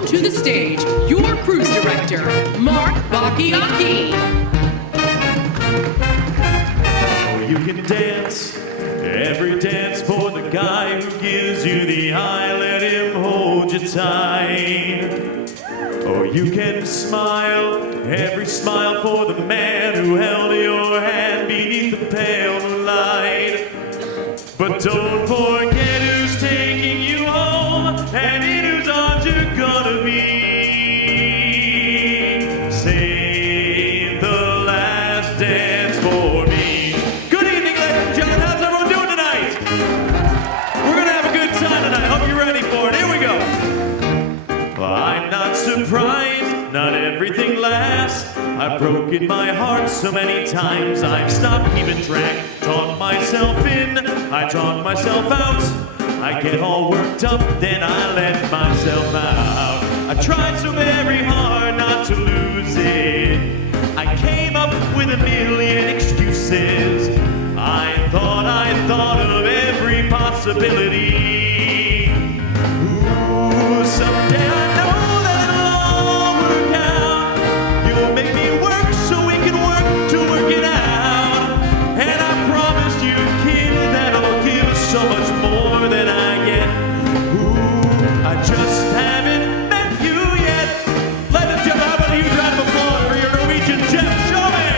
welcome to the stage your cruise director, MARCH28. Oh, you can dance, every dance for the guy who gives you the eye, let him hold you tight. Oh, you can smile, every smile for the man who held your hand beneath the pale moonlight. But don't forget who's taking you home and in whose arms you're gonna be. Save the last dance for me. Good evening, ladies and gentlemen. How's everyone doing tonight? We're gonna have a good time tonight. Hope you're ready for it. Here we go. Well, I'm not surprised, not everything lasts. I've broken my heart so many times I've stopped keeping track. Talked myself in, I talk myself out. I get all worked up, then I let myself out. I tried so very hard not to lose it. I came up with a million excuses. I thought of every possibility. Ooh, someday I know that it'll all work out. You'll make me work so we can work to work it out. And I promise you, kid, that I'll give so much more than I get. Ooh, I just haven't met you yet. Ladies and gentlemen, how about a huge round of applause for your Norwegian Jeff Showman?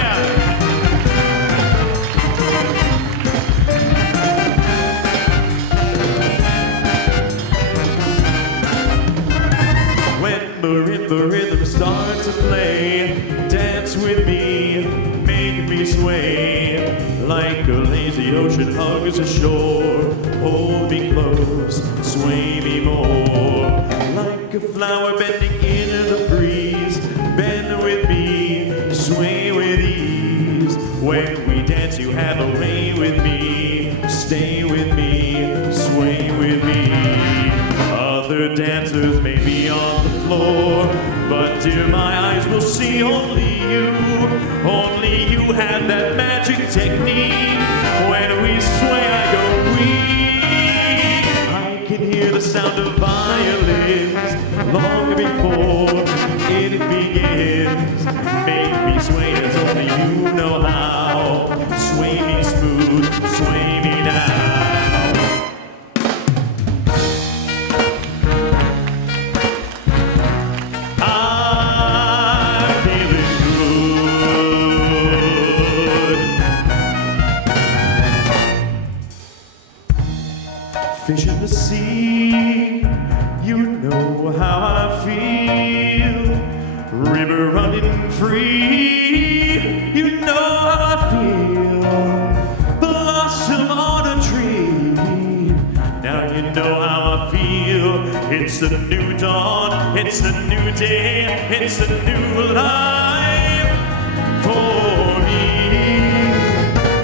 When marimba rhythms start to play, dance with me, make me sway. Like a lazy ocean hugs the shore, hold me close, sway me more. Like a flower bending in the breeze, bend with me, sway with ease. When we dance you have a way with me, stay with me, sway with me. Other dancers may be on the floor, but dear, my eyes will see only you. Only you have that magic technique. When we sway, I go weak. I can hear the sound of violins long before it begins. Make me sway as only you know how. Sway me smooth, sway me now. Fish in the sea, you know how I feel. River running free, you know how I feel. Blossom on a tree, now you know how I feel. It's a new dawn, it's a new day, it's a new life for me.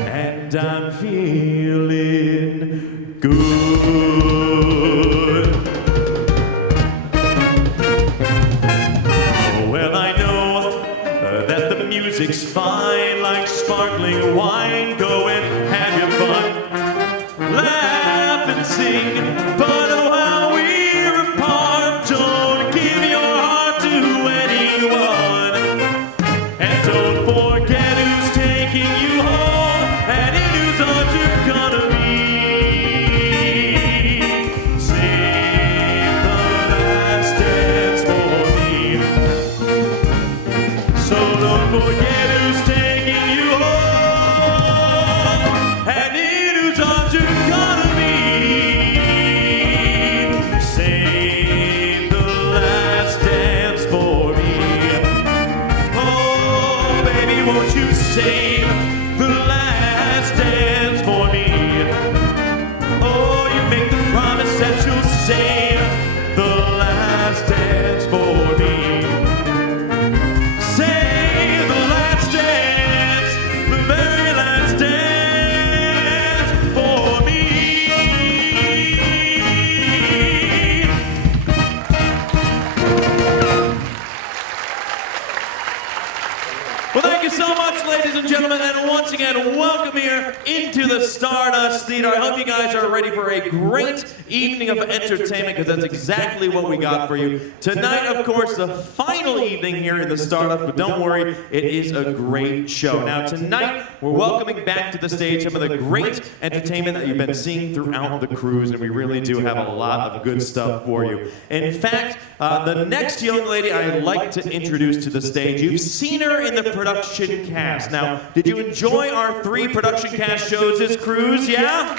And I'm feeling good. Well, I know that the music's fine, like sparkling wine. Go and have your fun, laugh and sing. But while we're apart, don't give your heart to anyone. And don't forget who's taking you home and in whose arms you're gonna be. Forget who's taking you home and in whose arms you're gonna be. again, welcome here into the Stardust Theater. I hope you guys are ready for a great evening of entertainment, because that's exactly what we got for you. Tonight, of course, the final evening here in the Stardust, but don't worry, it is a great show. Now, tonight, we're welcoming back to the stage some of the great entertainment that you've been seeing throughout the cruise, and we really do have a lot of good stuff for you. In fact, the next young lady I'd like to introduce to the stage, you've seen her in the production cast. Now, did you enjoy our 3 production cast shows this cruise, yeah?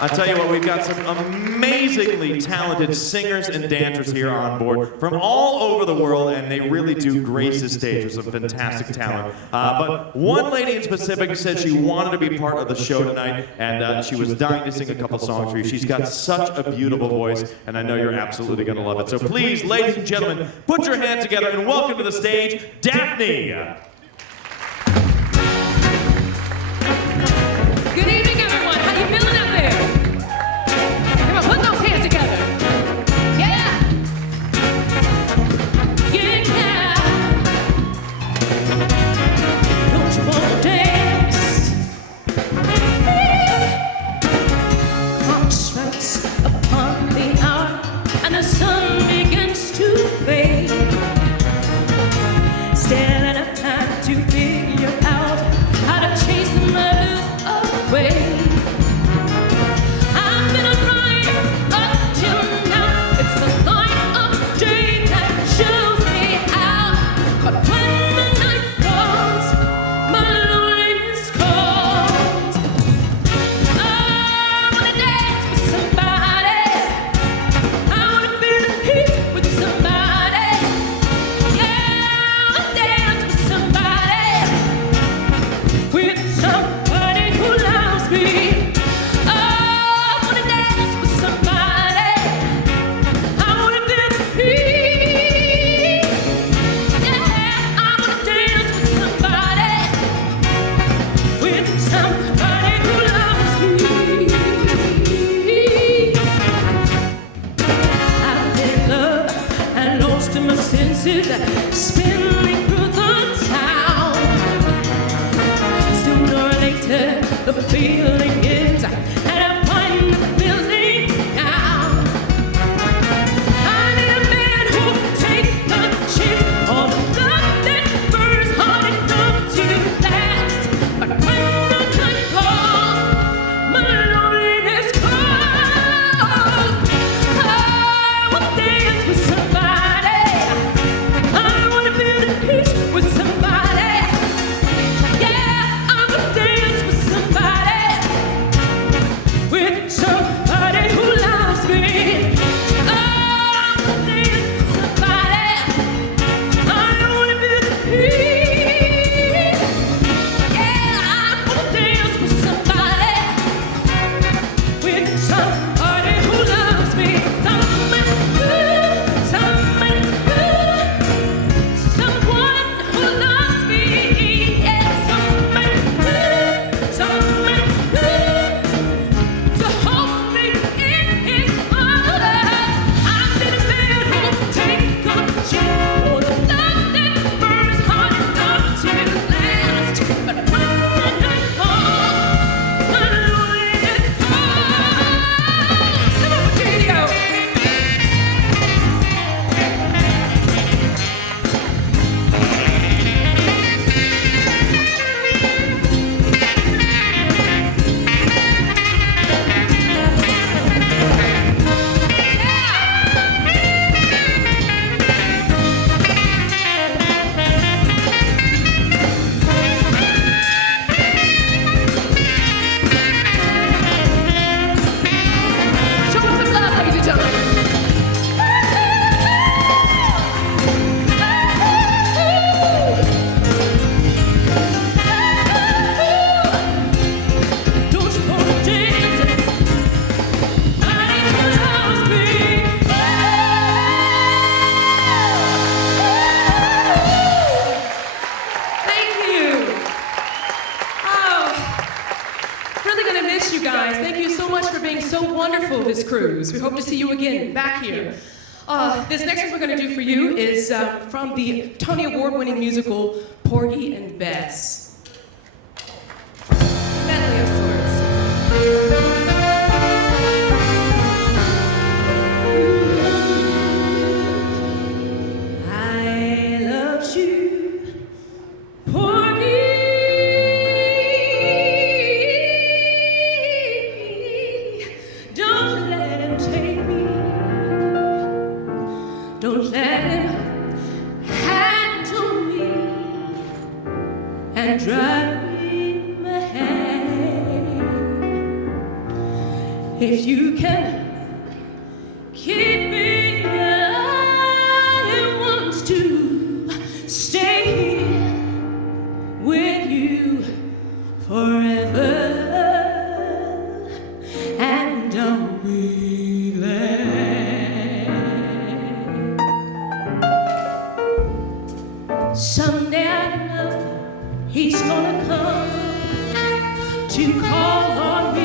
I'll tell you what, we've got some amazingly talented singers and dancers here on board from all over the world, and they really do grace the stage with some fantastic talent. But one lady in specific said she wanted to be part of the show tonight, and she was dying to sing a couple songs for you. She's got such a beautiful voice, and I know you're absolutely going to love it. So please, ladies and gentlemen, put your hands together and welcome to the stage, Daphne. Good evening, everyone. How you feeling out there? Come on, put those hands together. Yeah. Yeah. Don't you wanna dance? Clock strikes upon the hour, and the sun begins to fade. Still enough time to figure out how to chase the mothers away. I've been alright up till now. It's the light of day that shows me how. But when the night comes, my loneliness calls. I wanna dance with somebody. I wanna feel the heat with somebody. Yeah, I wanna dance with somebody. With somebody who loves me. Oh, I wanna dance with somebody. I wanna feel the heat. Yeah, I wanna dance with somebody. With somebody who loves me. I've been in love and lost in my senses, spinning through the town. Sooner or later, the feeling ends, and I find the feeling now. I need a man who'll take a chance on the love that burns hard enough to last. But when the night falls, my loneliness calls. I wanna dance with somebody. I wanna feel the peace with somebody. Yeah, I wanna dance with somebody. With somebody who loves me. Oh, I wanna dance with somebody. I wanna feel the peace. Yeah, I wanna dance with somebody. With somebody who loves me. Someone good, someone good. Someone who loves me. Yeah, someone good, someone good. To hold me in his arms. I need a man who'll take a chance on the love that burns hard enough to last. But when the night falls, my loneliness calls. Come on, Patricio. Show us some love, ladies and gentlemen. Don't you wanna dance? I need who loves me. Thank you. Oh, really gonna miss you guys. Thank you so much for being so wonderful this cruise. We hope to see you again back here. This next one we're gonna do for you is from the Tony Award-winning musical Porgy and Bess. If you can keep me, I want to stay here with you forever, and I'll be there. Someday I know he's gonna come to call on me.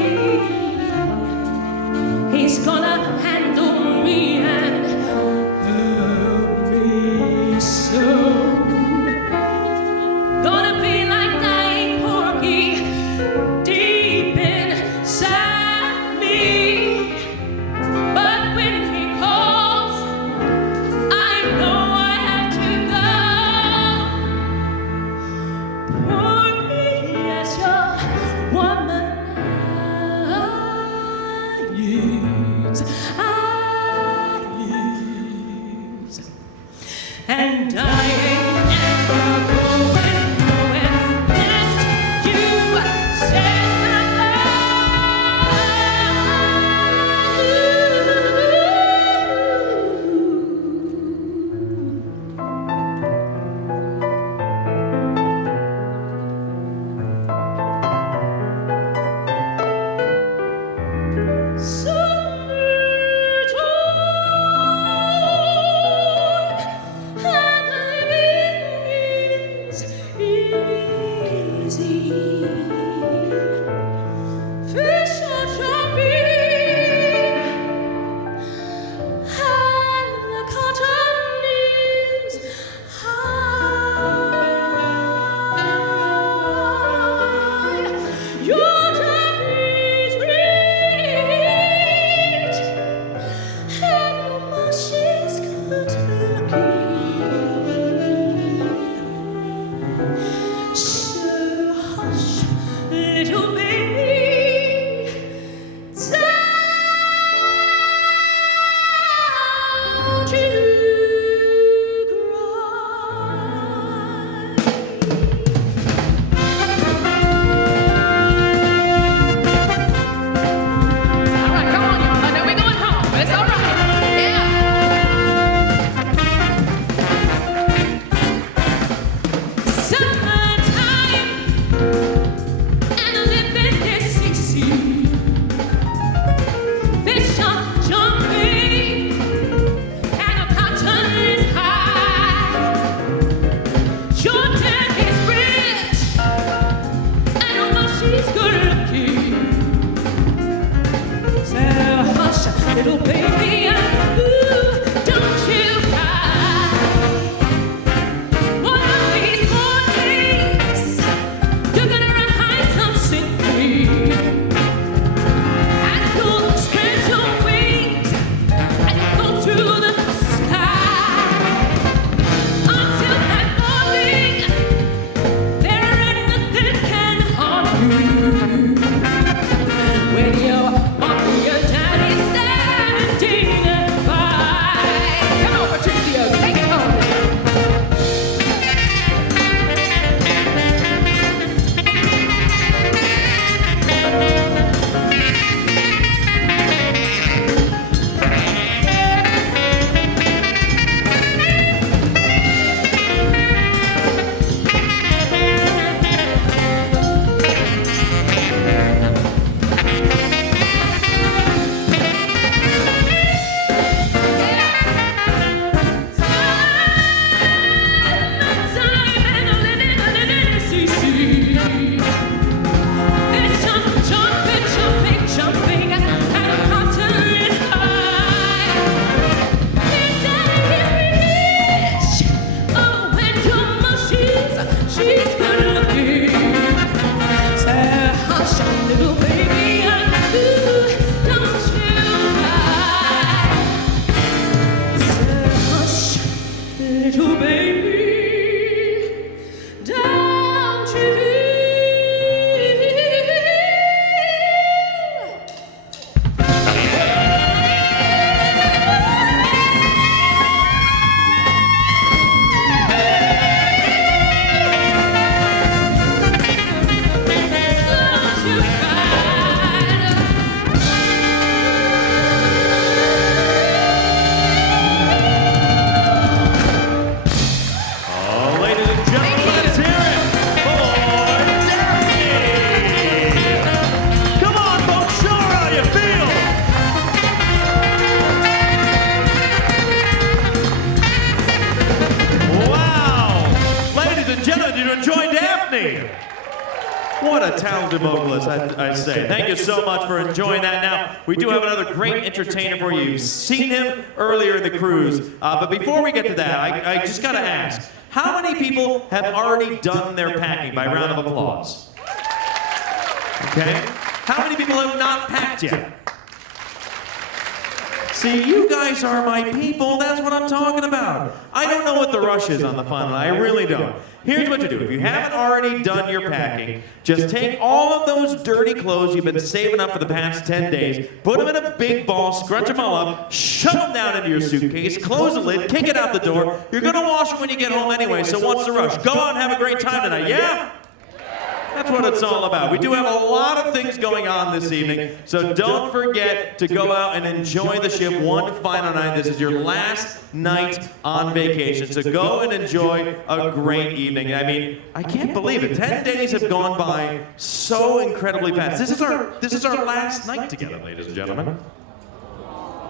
He's gonna handle me and love me so. Gonna be like that porky deep inside me. But when he calls, I know I have to go. Porky as your woman. And I ain't never going nowhere unless you says that fish are jumping and the cotton is high. Your time is rich and your mush is good looking. So hush, little baby, don't you cry. All right, come on, y'all. I know we're going home, but it's all right. Yeah. Summertime and a little bit sexy. Fish are jumping and the cotton is high. Your dad is rich and your mom she's good looking. So hush, little baby, and ooh, don't you cry. One of these mornings, you're gonna rise up simply, and you'll spread your wings and go to the sky. Until that morning, there ain't nothing can harm you. When your mommy and daddy standing talented vocalist, I say. Thank you so much for enjoying that. Now, we do have another great entertainer for you. You've seen him earlier in the cruise. But before we get to that, I just got to ask, how many people have already done their packing by round of applause? Okay. How many people have not packed yet? See, you guys are my people. That's what I'm talking about. I don't know what the rush is on the fun. I really don't. Here's what you do. If you haven't already done your packing, just take all of those dirty clothes you've been saving up for the past 10 days, put them in a big ball, scrunch them all up, shove them down into your suitcase, close the lid, kick it out the door. You're going to wash them when you get home anyway, so what's the rush? Go out and have a great time tonight, yeah? That's what it's all about. We do have a lot of things going on this evening, so don't forget to go out and enjoy the ship one final night. This is your last night on vacation, so go and enjoy a great evening. I mean, I can't believe it. 10 days have gone by so incredibly fast. This is our last night together, ladies and gentlemen.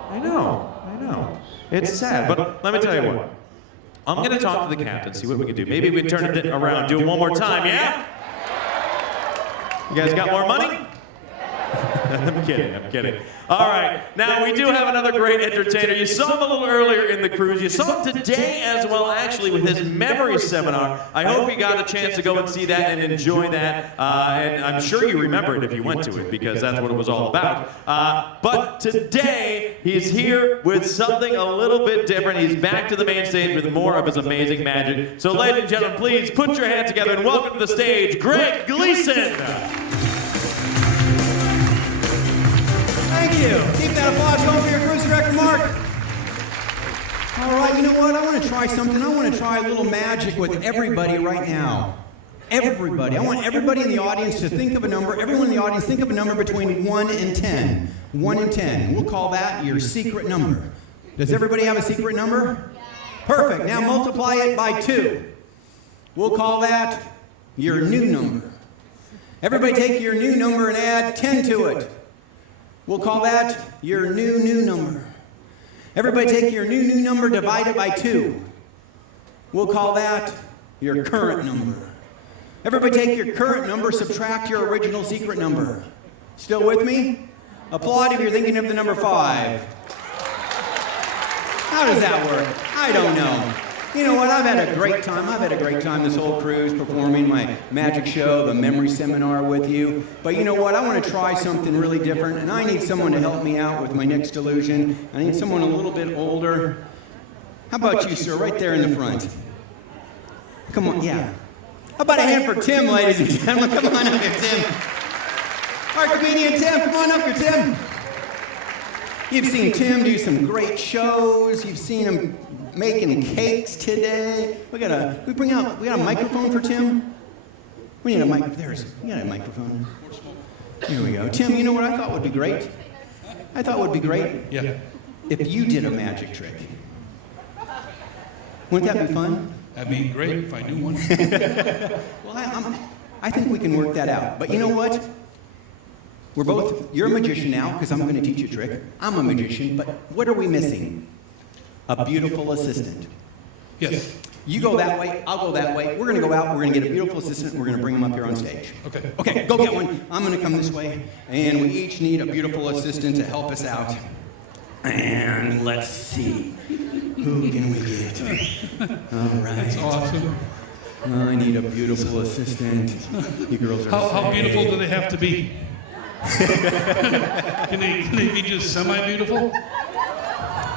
I know. It's sad, but let me tell you what. I'm going to talk to the captain, see what we can do. Maybe we can turn it around, do it one more time, yeah? You guys got more money? I'm kidding. All right, now we do have another great entertainer. You saw him a little earlier in the cruise. You saw him today as well, actually, with his memory seminar. I hope you got a chance to go and see that and enjoy that. And I'm sure you remember it if you went to it, because that's what it was all about. But today, he's here with something a little bit different. He's back to the main stage with more of his amazing magic. So, ladies and gentlemen, please put your hands together and welcome to the stage, Greg Gleason. Thank you. Keep that applause going for your cruise director, Mark. All right, you know what? I want to try something. I want to try a little magic with everybody right now. Everybody. I want everybody in the audience to think of a number. Everyone in the audience, think of a number between 1 and 10. 1 and 10. We'll call that your secret number. Does everybody have a secret number? Perfect. Now multiply it by 2. We'll call that your new number. Everybody take your new number and add 10 to it. We'll call that your new number. Everybody take your new number, divide it by 2. We'll call that your current number. Everybody take your current number, subtract your original secret number. Still with me? Applaud if you're thinking of the number 5. How does that work? I don't know. You know what? I've had a great time. I've had a great time this whole cruise performing my magic show, the memory seminar with you. But you know what? I want to try something really different, and I need someone to help me out with my next illusion. I need someone a little bit older. How about you, sir? Right there in the front. Come on, yeah. How about a hand for Tim, ladies and gentlemen? Come on up here, Tim. Our comedian Tim, come on up here, Tim. You've seen Tim do some great shows. You've seen him making cakes today. We got a microphone for Tim. We need a mic. We got a microphone. Here we go. Tim, you know what I thought would be great? I thought would be great. Yeah. If you did a magic trick. Wouldn't that be fun? That'd be great if I knew one. Well, I think we can work that out. But you know what? You're a magician now, because I'm going to teach you a trick. I'm a magician, but what are we missing? A beautiful assistant. Yes. You go that way, I'll go that way. We're going to go out, we're going to get a beautiful assistant, we're going to bring him up here on stage. Okay. Okay, go get one. I'm going to come this way, and we each need a beautiful assistant to help us out. And let's see. Who can we get? All right. That's awesome. I need a beautiful assistant. You girls are How beautiful do they have to be? Can they be just semi-beautiful?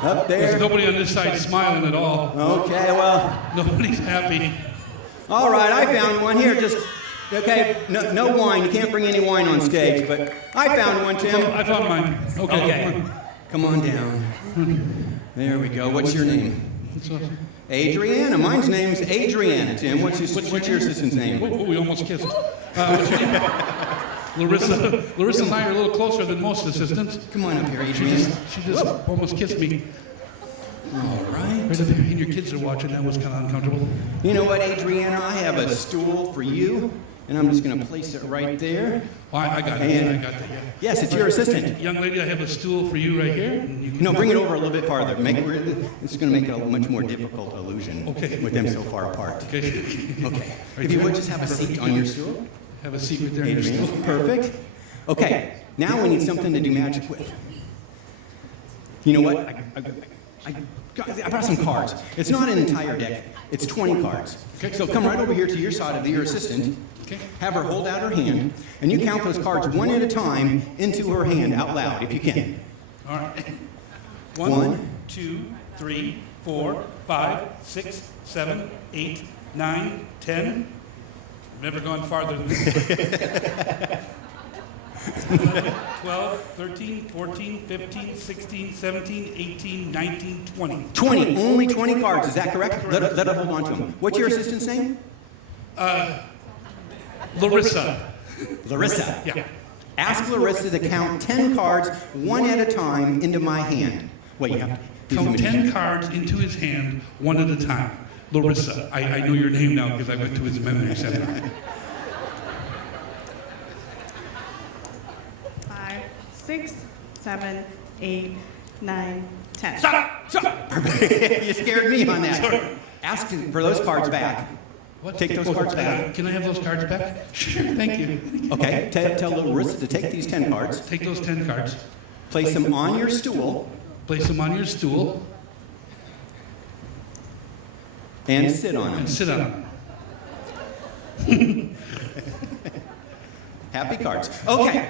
Up There's there. nobody on this side smiling at all. Okay, well. Nobody's happy. All right, I found one here. Okay, no wine. You can't bring any wine on stage, but I found one, Tim. I found mine. Okay. Come on down. There we go. What's your name? That's awesome. Adriana. Mine's name's Adriana, Tim. What's your assistant's name? Oh, we almost kissed. What's your name? Larissa and I are a little closer than most assistants. Come on up here, Adriana. She just almost kissed me. All right. Right up here, and your kids are watching. That was kind of uncomfortable. You know what, Adriana? I have a stool for you, and I'm just going to place it right there. Oh, I got it. I got that. Yeah. Yes, it's your assistant. Young lady, I have a stool for you right here. And you can No, bring it over a little bit farther. It's going to make it a much more difficult illusion with them so far apart. Okay. Okay. If you would just have a seat on your stool. Have a seat right there in your Adrian, stool. perfect. Okay, now we need something to do magic with. You know what? I brought some cards. It's not an entire deck. It's 20 cards. Okay. So come right over here to your side of your assistant. Okay. Have her hold out her hand, and you count those cards one at a time into her hand out loud, if you can. All right. One. 1, 2, 3, 4, 5, 6, 7, 8, 9, 10. I've never gone farther than this. 12, 13, 14, 15, 16, 17, 18, 19, 20. 20. Only 20 cards. Is that correct? Let her hold on to them. What's your assistant's name? Larissa. Larissa. Yeah. Ask Larissa to count 10 cards one at a time into my hand. Wait, you have to do Count some 10 cards into his hand, one at a time. Larissa. I know your name now because I went to his memory seminar. 5, 6, 7, 8, 9, 10. Stop! You scared me on that. Ask for those cards back. What? Take those cards back. Can I have those cards back? Sure, thank you. Okay, tell Larissa to take these 10 cards, Take those 10 cards, place them on your stool, place them on your stool, and sit on them. and sit on them. Happy cards. Okay.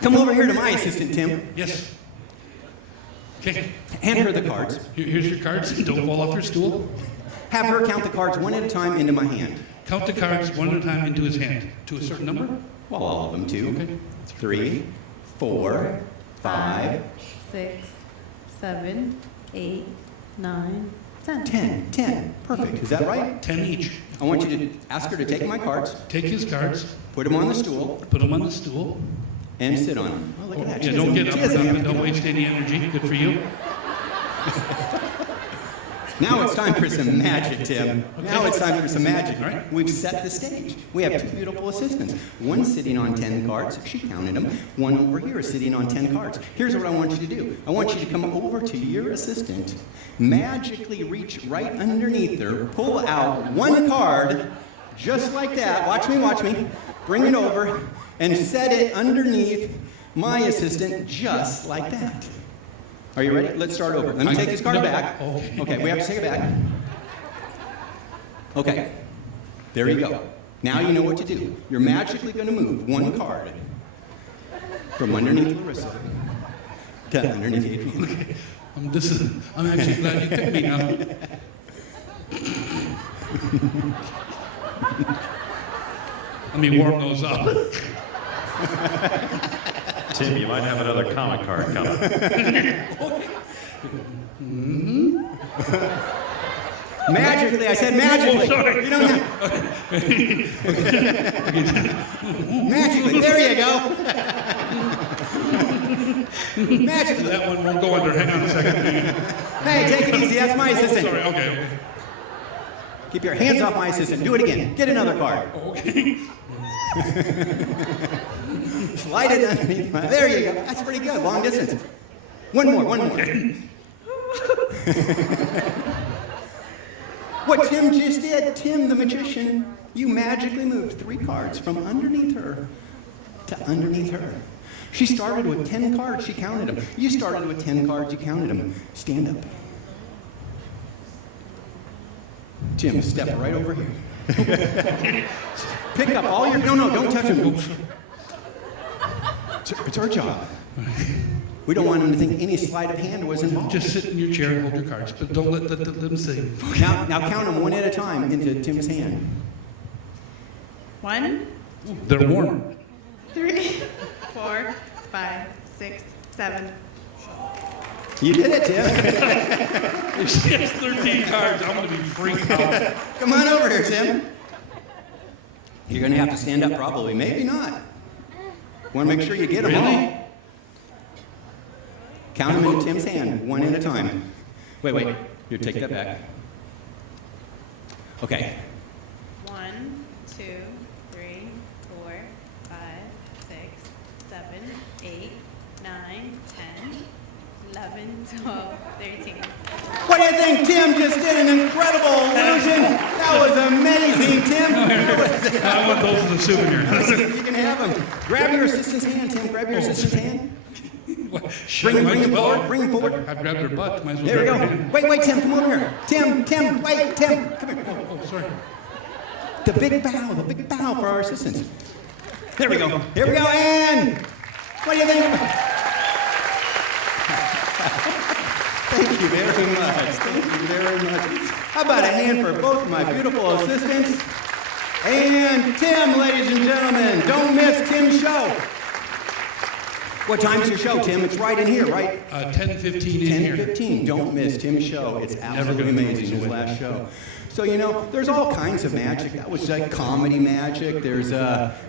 Come over here to my assistant, Tim. Yes. Okay. Hand her the cards. Here's your cards. Don't fall off your stool. Have her count the cards one at a time into my hand. Count the cards one at a time into his hand. To a certain number? Well, all of them, 2, Okay. 3, 4, 5, 6, 7, 8, 9, 10. 10. 10. Perfect. Is that right? 10 each. I want you to ask her to take my cards, Take his cards, put them on the stool, put them on the stool. and sit on them. Oh, look at that. Yeah, She don't doesn't- get she up or doesn't nothing. have- Don't waste any energy. Good for you. Now it's time for some magic, Tim. Now it's time for some magic. All right. We've set the stage. We have 2 beautiful assistants. One sitting on 10 cards. She counted them. One over here is sitting on 10 cards. Here's what I want you to do. I want you to come over to your assistant, magically reach right underneath her, pull out 1 card, just like that. Watch me. Bring it over and set it underneath my assistant, just like that. Are you ready? Let's start over. Let me take this card No. back. Oh. Okay, we have to take it back. Okay, there you go. Now you know what to do. You're magically going to move 1 card from underneath Larissa to underneath Adrian. I'm actually glad you picked me now. Let me warm those up. Tim, you might have another comic card coming. Magically, I said magically. Oh, sorry. You don't have... Magically, there you go. Magically. That one won't go under. Hang on a second. Hey, take it easy. That's my Oh, assistant. sorry. Okay. Keep your hands off my assistant. Do it again. Get another card. Okay. Slide it underneath my... There you go. That's pretty good. Long distance. One more. What Tim just did, Tim the magician, you magically moved 3 cards from underneath her to underneath her. She started with 10 cards, she counted them. You started with 10 cards, you counted them. Stand up. Tim, step right over here. Pick up all your... No, don't touch them. It's our job. We don't want him to think any sleight of hand was involved. Just sit in your chair and hold your cards, but don't let them see. Now count them one at a time into Tim's hand. 1, They're warm. 3, 4, 5, 6, 7. You did it, Tim. If she has 13 cards, I'm going to be freaked out. Come on over here, Tim. You're going to have to stand up probably. Maybe not. Want to make sure you get them Really? all. Count them into Tim's hand, one at a time. Wait. You take that back. Okay. 1, 2, 3, 4, 5, 6, 7, 8, 9, 10, 11, 12, 13. What do you think? Tim just did an incredible illusion. That was amazing, Tim. I want those as a souvenir. You can have them. Grab your assistant's hand, Tim. Grab your assistant's hand. Sure, Bring might as him well. forward. Bring him forward. I've grabbed her butt. Might as well There we grab go. her hand. Wait, Tim, come over here. Tim, wait, Tim, come here. Oh, sorry. The big bow for our assistants. There we go. Here we go, and what do you think? Thank you very much. Thank you very much. How about a hand for both of my beautiful assistants? And Tim, ladies and gentlemen, don't miss Tim's show. What time's your show, Tim? It's right in here, right? 10:15 in here. 10:15. Don't miss Tim's show. It's absolutely amazing, his last show. So, you know, there's all kinds of magic. That was like comedy magic. There's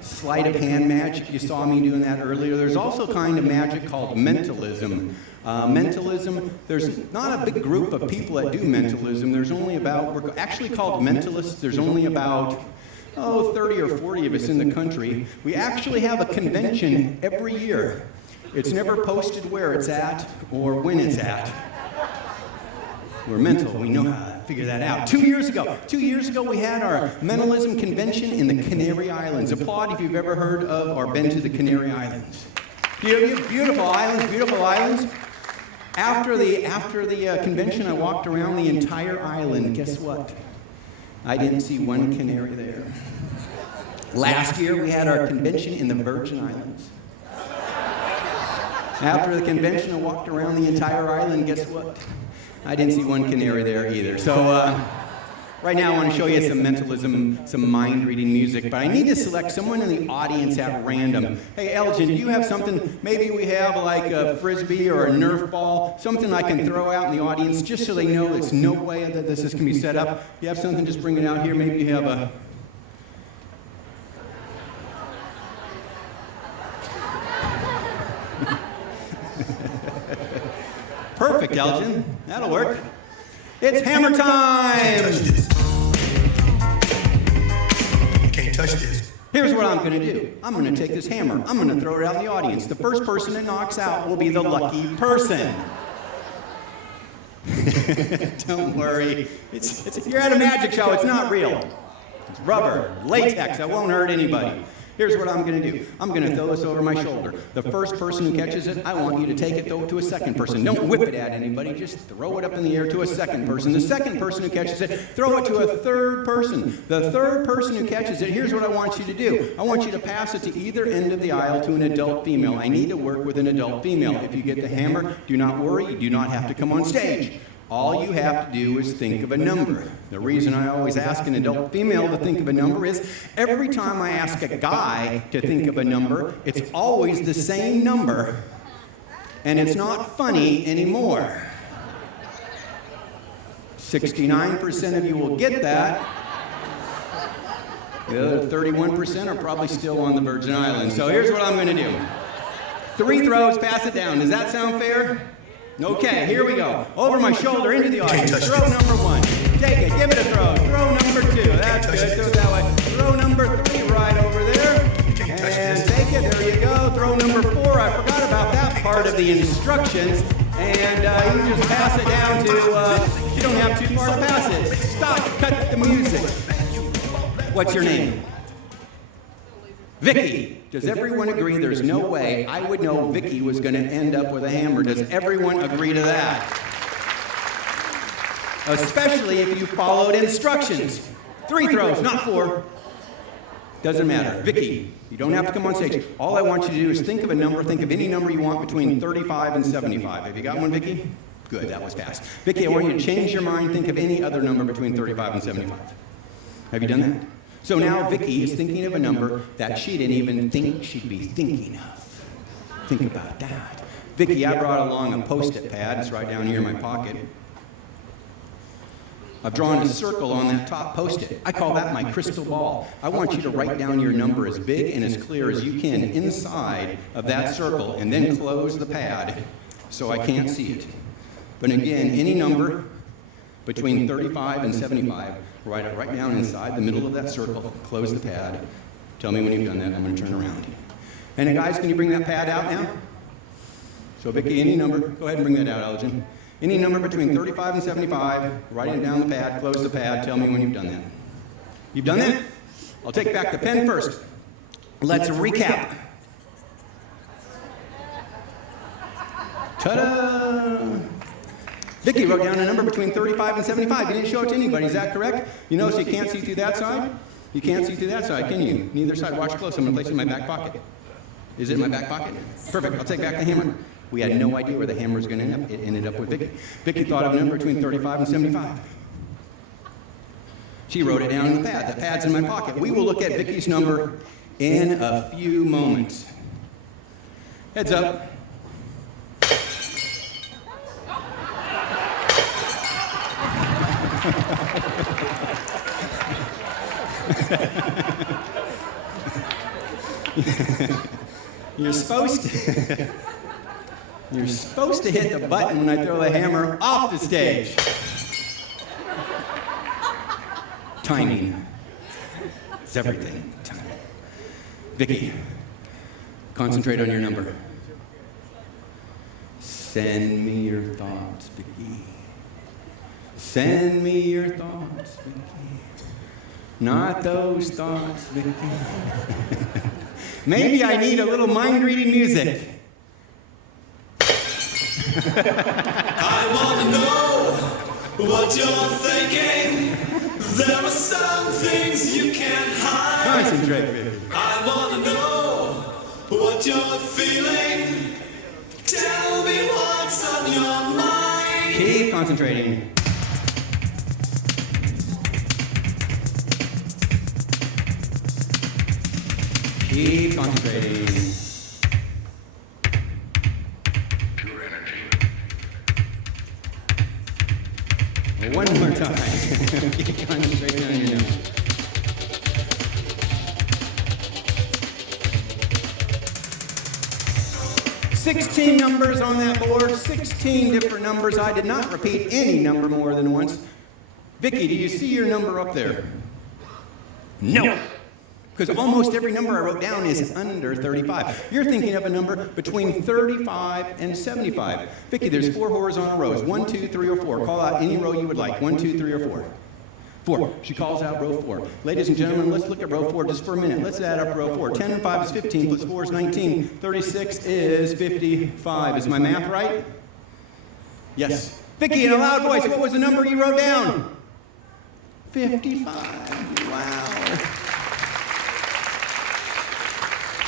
sleight of hand magic. You saw me doing that earlier. There's also a kind of magic called mentalism. Mentalism, there's not a big group of people that do mentalism. There's only about, we're actually called mentalists. There's only about 30 or 40 of us in the country. We actually have a convention every year. It's never posted where it's at or when it's at. We're mental. We know how to figure that out. 2 years ago, we had our mentalism convention in the Canary Islands. Applaud if you've ever heard of or been to the Canary Islands. Beautiful islands. After the convention, I walked around the entire island. Guess what? I didn't see one canary there. Last year, we had our convention in the Virgin Islands. After the convention, I walked around the entire island. Guess what? I didn't see one canary there either. So right now I want to show you some mentalism, some mind-reading music, but I need to select someone in the audience at random. Hey, Elgin, do you have something? Maybe we have like a Frisbee or a Nerf ball, something I can throw out in the audience just so they know there's no way that this can be set up. You have something, just bring it out here. Maybe you have a... Perfect, Elgin. That'll work. It's hammer time! You can't touch this. Here's what I'm going to do. I'm going to take this hammer. I'm going to throw it out in the audience. The first person that knocks out will be the lucky person. Don't worry. You're at a magic show. It's not real. It's rubber, latex. That won't hurt anybody. Here's what I'm going to do. I'm going to throw this over my shoulder. The first person who catches it, I want you to take it to a second person. Don't whip it at anybody. Just throw it up in the air to a second person. The second person who catches it, throw it to a third person. The third person who catches it, here's what I want you to do. I want you to pass it to either end of the aisle to an adult female. I need to work with an adult female. If you get the hammer, do not worry. You do not have to come on stage. All you have to do is think of a number. The reason I always ask an adult female to think of a number is every time I ask a guy to think of a number, it's always the same number, and it's not funny anymore. 69% of you will get that. The other 31% are probably still on the Virgin Islands. So here's what I'm going to do. 3 throws, pass it down. Does that sound fair? Okay, here we go. Over my shoulder, into the audience. Throw number 1. Take it, give it a throw. Throw number 2. That's good. Throw it that way. Throw number 3 right over there. And take it. There you go. Throw number 4. I forgot about that part of the instructions. And you just pass it down to, you don't have too far to pass it. Stop. Cut the music. What's your name? Vicky. Does everyone agree there's no way I would know Vicky was going to end up with a hammer? Does everyone agree to that? Especially if you followed instructions. 3 throws, not 4. Doesn't matter. Vicky, you don't have to come on stage. All I want you to do is think of a number. Think of any number you want between 35 and 75. Have you got one, Vicky? Good, that was fast. Vicky, I want you to change your mind. Think of any other number between 35 and 75. Have you done that? So now Vicky is thinking of a number that she didn't even think she'd be thinking of. Think about that. Vicky, I brought along a Post-it pad. It's right down here in my pocket. I've drawn a circle on that top Post-it. I call that my crystal ball. I want you to write down your number as big and as clear as you can inside of that circle and then close the pad so I can't see it. But again, any number between 35 and 75, write it right down inside the middle of that circle, close the pad. Tell me when you've done that, I'm going to turn around. And guys, can you bring that pad out now? So Vicky, any number, go ahead and bring that out, Elgin. Any number between 35 and 75, write it down the pad, close the pad, tell me when you've done that. You've done that? I'll take back the pen first. Let's recap. Ta-da! Vicky wrote down a number between 35 and 75. You didn't show it to anybody. Is that correct? You notice you can't see through that side? You can't see through that side, can you? Neither side. Watch close. I'm going to place it in my back pocket. Is it in my back pocket? Perfect. I'll take back the hammer. We had no idea where the hammer was going to end up. It ended up with Vicky. Vicky thought of a number between 35 and 75. She wrote it down on the pad. The pad's in my pocket. We will look at Vicky's number in a few moments. Heads up. You're supposed to hit the button when I throw the hammer off the stage. Timing. It's everything. Timing. Vicky, concentrate on your number. Send me your thoughts, Vicky. Send me your thoughts, Vicky. Not those thoughts, Vicky. Maybe I need a little mind-reading music. I want to know what you're thinking. There are some things you can't hide. Concentrate, Vicky. I want to know what you're feeling. Tell me what's on your mind. Keep concentrating. Keep concentrating. One more time. Keep concentrating on your number. "16 numbers on that board, 16 different numbers. I did not repeat any number more than once. Vicky, do you see your number up there? No. Because almost every number I wrote down is under 35. You're thinking of a number between 35 and 75. Vicky, there's 4 horizontal rows. 1, 2, 3, or 4. Call out any row you would like. 1, 2, 3, or 4. 4. She calls out row 4. Ladies and gentlemen, let's look at row 4 just for a minute. Let's add up row 4. 10 and 5 is 15, plus 4 is 19. 36 is 55. Is my math right? Yes. Vicky, in a loud voice, what was the number you wrote down? 55. Wow.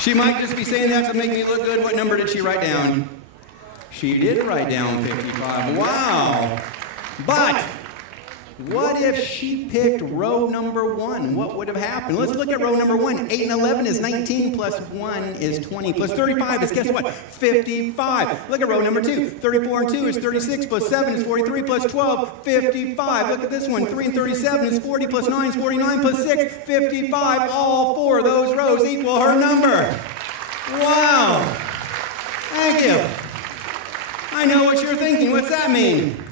She might just be saying that to make me look good. What number did she write down? She did write down 55. Wow. But what if she picked row number 1? What would have happened? Let's look at row number 1. 8 and 11 is 19, plus 1 is 20, plus 35 is, guess what? 55. Look at row number 2. 34 and 2 is 36, plus 7 is 43, plus 12, 55. Look at this one. 3 and 37 is 40, plus 9 is 49, plus 6, 55. All 4 of those rows equal her number. Wow. Thank you. I know what you're thinking. What's that mean?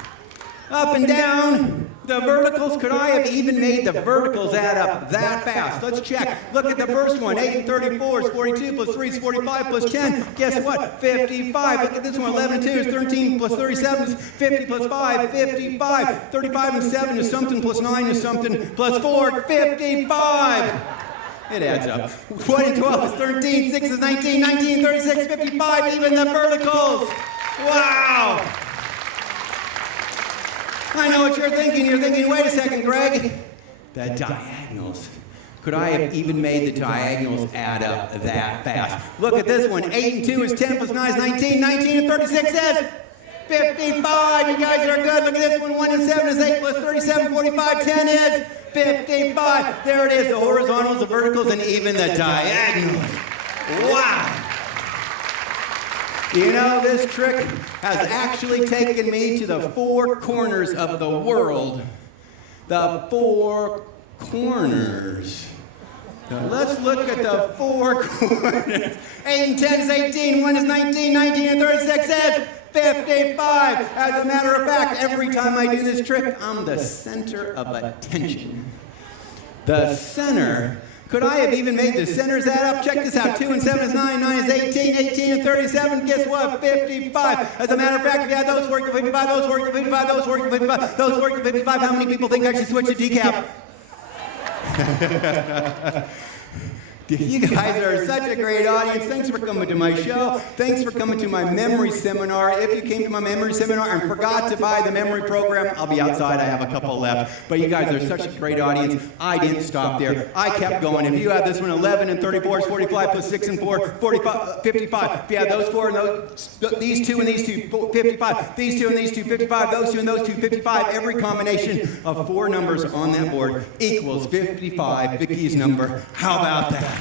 Up and down. The verticals, could I have even made the verticals add up that fast? Let's check. Look at the first one. 8 and 34 is 42, plus 3 is 45, plus 10. Guess what? 55. Look at this one. 11 and 2 is 13, plus 37 is 50, plus 5, 55. 35 and 7 is something, plus 9 is something, plus 4, 55. It adds up. 1 and 12 is 13, 6 is 19, 19, 36, 55, even the verticals. Wow. I know what you're thinking. You're thinking, wait a second, Greg. The diagonals. Could I have even made the diagonals add up that fast? Look at this one. 8 and 2 is 10, plus 9 is 19. 19 and 36 is 55. You guys are good. Look at this one. 1 and 7 is 8, plus 37, 45. 10 is 55. There it is. The horizontals, the verticals, and even the diagonals. Wow. You know, this trick has actually taken me to the 4 corners of the world. The 4 corners. Now let's look at the 4 corners. 8 and 10 is 18, 1 is 19, 19 and 36 is 55. As a matter of fact, every time I do this trick, I'm the center of attention. The center. Could I have even made the centers add up? Check this out. 2 and 7 is 9, 9 is 18, 18 and 37, guess what? 55. As a matter of fact, if you had those work to 55, those work to 55, those work to 55, those work to 55, how many people think I should switch to decaf? You guys are such a great audience. Thanks for coming to my show. Thanks for coming to my memory seminar. If you came to my memory seminar and forgot to buy the memory program, I'll be outside. I have a couple left. But you guys are such a great audience. I didn't stop there. I kept going. If you have this one, 11 and 34 is 45 plus 6 and 4, 45, 55. If you have those four and these two and these two, 55. These two and these two, 55. Those two and those two, 55. Every combination of four numbers on that board equals 55, Vicky's number. How about that?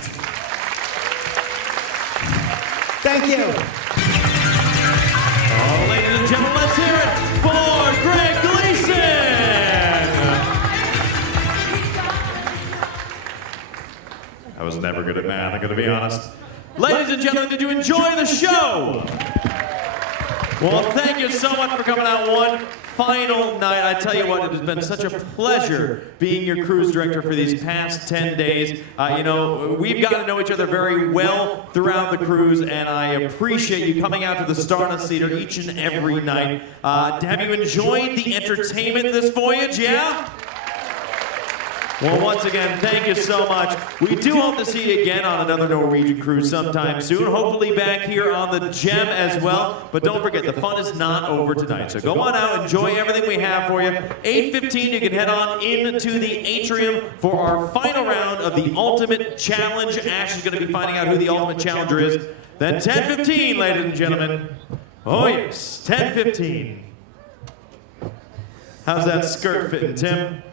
Thank you. Oh, ladies and gentlemen, let's hear it for Greg Gleason. I was never good at math, I'm going to be honest. Ladies and gentlemen, did you enjoy the show? Well, thank you so much for coming out one final night. I tell you what, it has been such a pleasure being your cruise director for these past 10 days. You know, we've gotten to know each other very well throughout the cruise, and I appreciate you coming out to the Stardust Theater each and every night. Have you enjoyed the entertainment this voyage, yeah? Well, once again, thank you so much. We do hope to see you again on another Norwegian cruise sometime soon. Hopefully back here on the Gem as well. But don't forget, the fun is not over tonight. So go on out, enjoy everything we have for you. 8:15, you can head on into the atrium for our final round of the Ultimate Challenge. Ash is going to be finding out who the Ultimate Challenger is. Then 10:15, ladies and gentlemen. Oh yes, 10:15. How's that skirt fitting, Tim?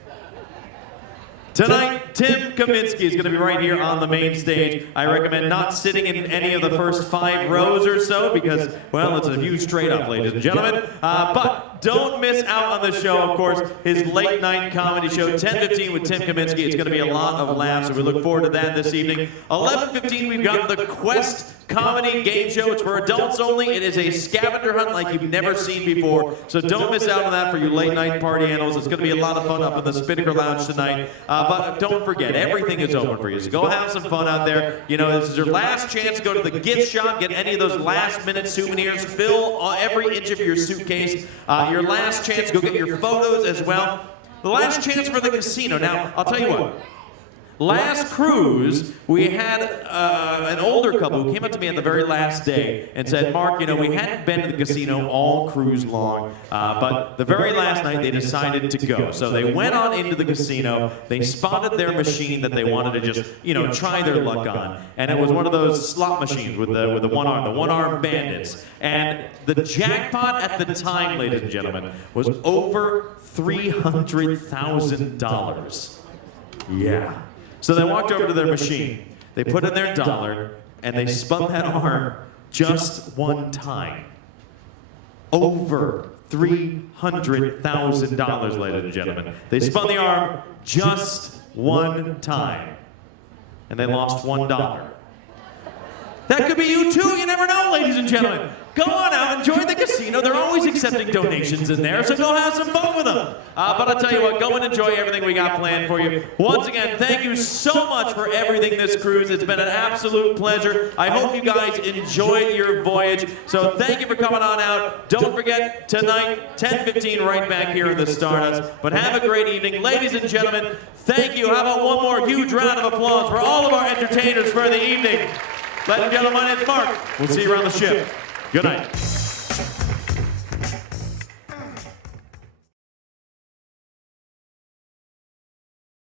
Tonight, Tim Kaminsky is going to be right here on the main stage. I recommend not sitting in any of the first 5 rows or so because, well, it's a view straight up, ladies and gentlemen. But don't miss out on the show, of course, his late night comedy show, 10:15 with Tim Kaminsky. It's going to be a lot of laughs, so we look forward to that this evening. 11:15, we've got the Quest Comedy Game Show. It's for adults only. It is a scavenger hunt like you've never seen before, so don't miss out on that for you late night party animals. It's going to be a lot of fun up in the Spinnaker Lounge tonight. But don't forget, everything is open for you, so go have some fun out there. You know, this is your last chance to go to the gift shop, get any of those last-minute souvenirs, fill every inch of your suitcase. Your last chance, go get your photos as well. The last chance for the casino. Now, I'll tell you what. Last cruise, we had an older couple who came up to me on the very last day and said, Mark, you know, we hadn't been to the casino all cruise long, but the very last night they decided to go. So they went on into the casino, they spotted their machine that they wanted to just, you know, try their luck on. And it was one of those slot machines with the one-arm bandits. And the jackpot at the time, ladies and gentlemen, was over $300,000. Yeah. So they walked over to their machine, they put in their dollar, and they spun that arm just one time. Over $300,000, ladies and gentlemen. They spun the arm just one time, and they lost $1. That could be you too, you never know, ladies and gentlemen. Go on out, enjoy the casino. They're always accepting donations in there, so go have some fun with them. But I'll tell you what, go and enjoy everything we got planned for you. Once again, thank you so much for everything this cruise. It's been an absolute pleasure. I hope you guys enjoyed your voyage. So thank you for coming on out. Don't forget, tonight, 10:15, right back here in the Stardust. But have a great evening. Ladies and gentlemen, thank you. How about one more huge round of applause for all of our entertainers for the evening. Ladies and gentlemen, my name's Mark. We'll see you around the ship. Good night.